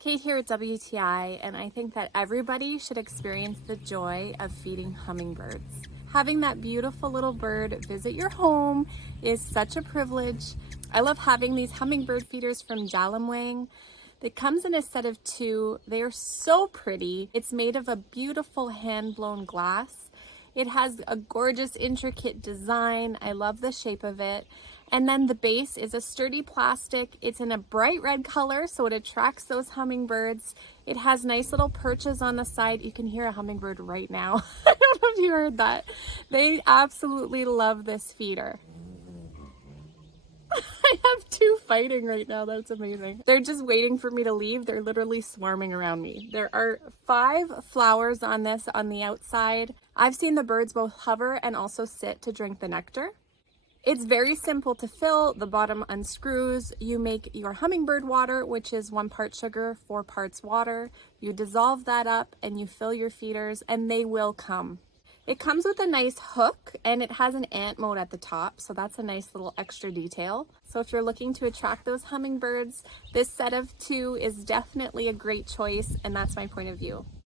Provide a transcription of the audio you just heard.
Kate here at WTI, and I think that everybody should experience the joy of feeding hummingbirds. Having that beautiful little bird visit your home is such a privilege. I love having these hummingbird feeders from JALAMWANG. It comes in a set of 2. They are so pretty. It's made of a beautiful hand-blown glass. It has a gorgeous, intricate design. I love the shape of it. And then the base is a sturdy plastic. It's in a bright red color, so it attracts those hummingbirds. It has nice little perches on the side. You can hear a hummingbird right now. I don't know if you heard that. They absolutely love this feeder. I have 2 fighting right now. That's amazing. They're just waiting for me to leave. They're literally swarming around me. There are 5 flowers on this on the outside. I've seen the birds both hover and also sit to drink the nectar. It's very simple to fill. The bottom unscrews. You make your hummingbird water, which is 1 part sugar, 4 parts water. You dissolve that up and you fill your feeders and they will come. It comes with a nice hook and it has an ant mode at the top, so that's a nice little extra detail. So if you're looking to attract those hummingbirds, this set of 2 is definitely a great choice, and that's my point of view.